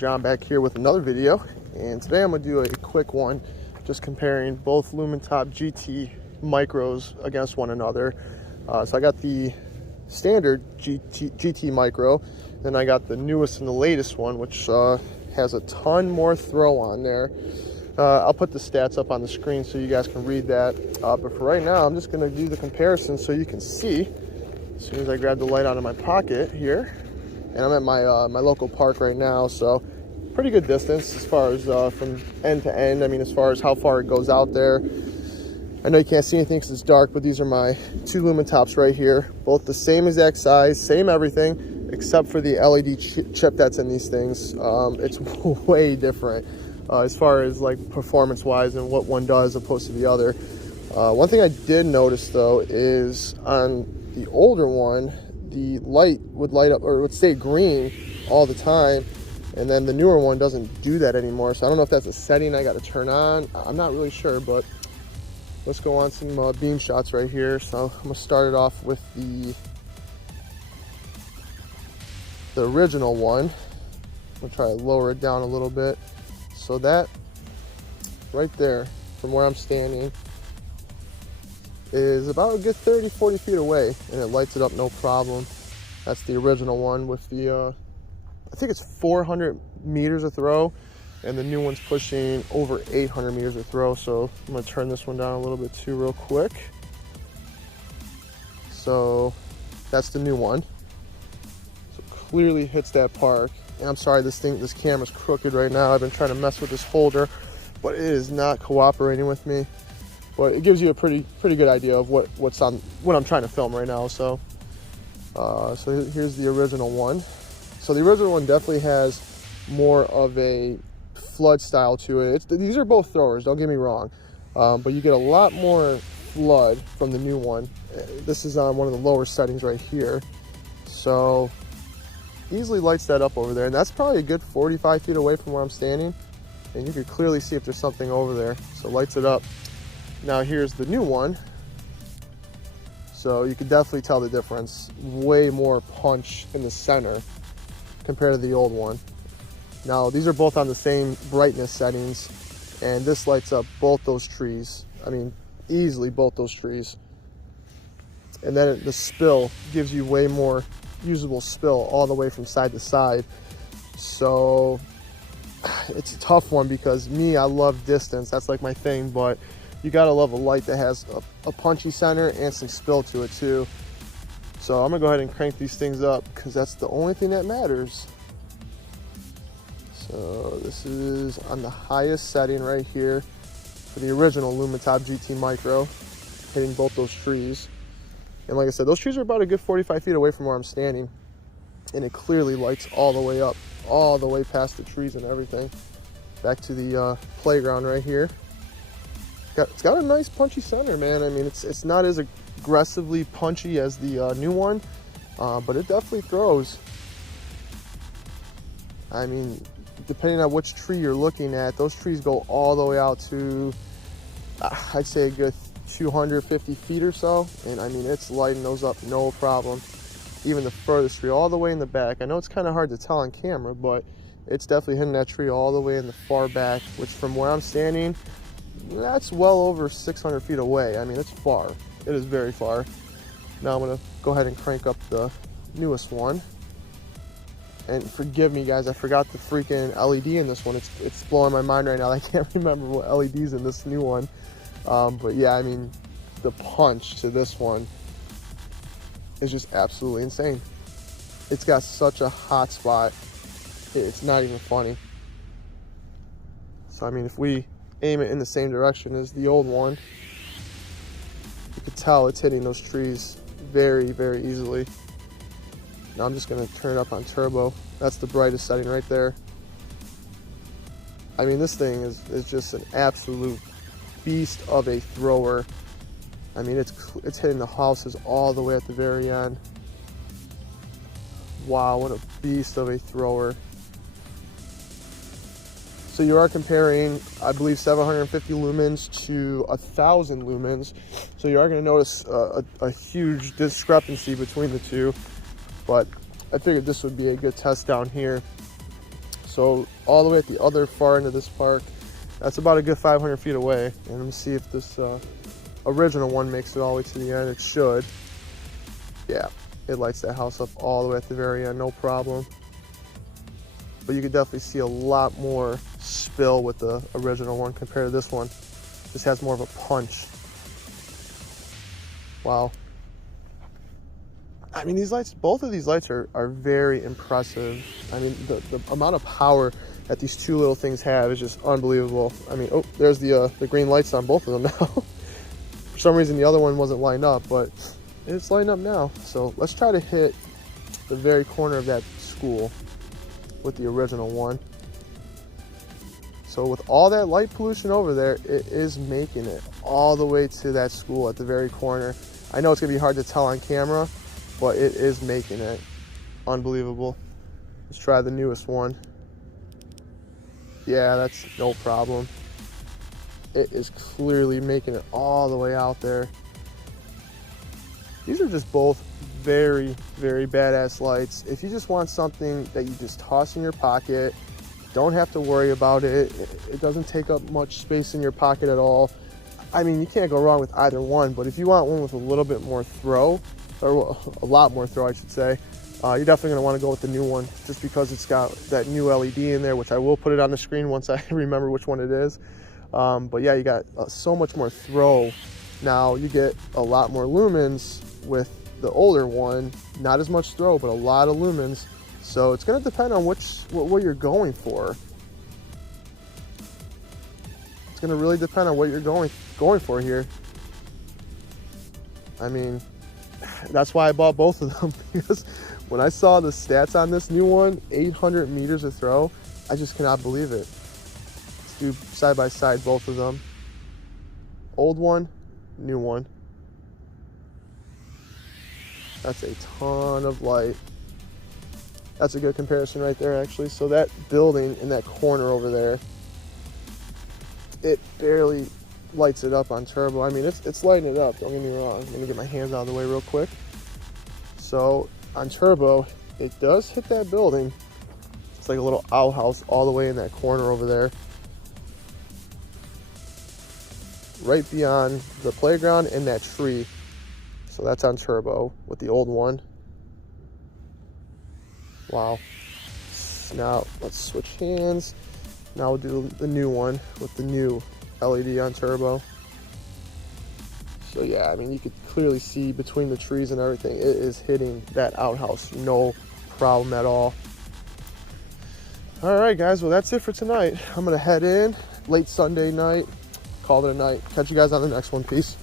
John back here with another video, and today I'm going to do a quick one just comparing both Lumintop GT micros against one another. So I got the standard GT micro, then I got the newest and the latest one, which has a ton more throw on there. I'll put the stats up on the screen so you guys can read that, but for right now I'm just going to do the comparison so you can see. As soon as I grab the light out of my pocket here, and I'm at my my local park right now, so pretty good distance as far as from end to end. I mean, as far as how far it goes out there. I know you can't see anything because it's dark, but these are my two Lumintops right here, both the same exact size, same everything, except for the LED chip that's in these things. It's way different as far as like performance wise and what one does opposed to the other. One thing I did notice though is on the older one, the light would light up or would stay green all the time, and then the newer one doesn't do that anymore. So I don't know if that's a setting I got to turn on. I'm not really sure, but let's go on some Beamshots right here. So I'm gonna start it off with the original one. I'm gonna try to lower it down a little bit. So that right there from where I'm standing is about a good 30-40 feet away, and it lights it up no problem. That's the original one with the I think it's 400 meters of throw, and the new one's pushing over 800 meters of throw. So I'm gonna turn this one down a little bit too real quick. So that's the new one. So clearly hits that park. And I'm sorry, this camera's crooked right now. I've been trying to mess with this holder, but it is not cooperating with me. But it gives you a pretty good idea of what I'm trying to film right now. So so here's the original one. So the original one definitely has more of a flood style to it. These are both throwers, don't get me wrong, but you get a lot more flood from the new one. This is on one of the lower settings right here, so easily lights that up over there, and that's probably a good 45 feet away from where I'm standing, and you can clearly see if there's something over there. So lights it up. Now here's the new one. So you can definitely tell the difference. Way more punch in the center compared to the old one. Now these are both on the same brightness settings, and this lights up both those trees. I mean, easily both those trees. And then the spill gives you way more usable spill all the way from side to side. So it's a tough one because I love distance. That's like my thing, but you gotta love a light that has a punchy center and some spill to it too. So I'm gonna go ahead and crank these things up because that's the only thing that matters. So this is on the highest setting right here for the original Lumintop GT Micro, hitting both those trees. And like I said, those trees are about a good 45 feet away from where I'm standing, and it clearly lights all the way up, all the way past the trees and everything. Back to the playground right here. It's got a nice punchy center, man. I mean, it's not as aggressively punchy as the new one, but it definitely throws. I mean, depending on which tree you're looking at, those trees go all the way out to, I'd say a good 250 feet or so, and I mean, it's lighting those up no problem. Even the furthest tree, all the way in the back. I know it's kind of hard to tell on camera, but it's definitely hitting that tree all the way in the far back, which from where I'm standing, that's well over 600 feet away. I mean, it's far. It is very far. Now I'm gonna go ahead and crank up the newest one. And forgive me, guys, I forgot the freaking LED in this one. It's blowing my mind right now. I can't remember what LED's in this new one. But yeah, I mean, the punch to this one is just absolutely insane. It's got such a hot spot. It's not even funny. So I mean, if we aim it in the same direction as the old one, you could tell it's hitting those trees very easily. Now I'm just going to turn it up on turbo. That's the brightest setting right there. I mean, this thing is just an absolute beast of a thrower. I mean, it's hitting the houses all the way at the very end. Wow, what a beast of a thrower. So you are comparing, I believe, 750 lumens to 1,000 lumens. So you are going to notice a huge discrepancy between the two. But I figured this would be a good test down here. So all the way at the other far end of this park, that's about a good 500 feet away. And let me see if this original one makes it all the way to the end. It should. Yeah, it lights that house up all the way at the very end, no problem. But you could definitely see a lot more spill with the original one compared to this one. This has more of a punch. Wow. I mean, these lights, both of these lights are very impressive. I mean, the amount of power that these two little things have is just unbelievable. I mean, oh, there's the green lights on both of them now. For some reason, the other one wasn't lined up, but it's lined up now. So let's try to hit the very corner of that school with the original one. So with all that light pollution over there, it is making it all the way to that school at the very corner. I know it's gonna be hard to tell on camera, but it is making it. Unbelievable. Let's try the newest one. Yeah, that's no problem. It is clearly making it all the way out there. These are just both very, very badass lights. If you just want something that you just toss in your pocket, don't have to worry about it. It doesn't take up much space in your pocket at all. I mean, you can't go wrong with either one, but if you want one with a little bit more throw, or a lot more throw, I should say, you're definitely gonna wanna go with the new one, just because it's got that new LED in there, which I will put it on the screen once I remember which one it is. But yeah, you got so much more throw. Now you get a lot more lumens with the older one, not as much throw, but a lot of lumens. So it's gonna depend on what you're going for. It's gonna really depend on what you're going for here. I mean, that's why I bought both of them, because when I saw the stats on this new one, 800 meters of throw, I just cannot believe it. Let's do side by side both of them. Old one, new one. That's a ton of light. That's a good comparison right there, actually. So that building in that corner over there, it barely lights it up on turbo. I mean, it's lighting it up, don't get me wrong. Let me get my hands out of the way real quick. So on turbo, it does hit that building. It's like a little outhouse all the way in that corner over there, right beyond the playground and that tree. So that's on turbo with the old one. Wow. Now let's switch hands. Now we'll do the new one with the new LED on turbo. So yeah, I mean, you could clearly see between the trees and everything, it is hitting that outhouse, no problem at all. All right, guys, well, that's it for tonight. I'm gonna head in, late Sunday night, call it a night. Catch you guys on the next one. Peace.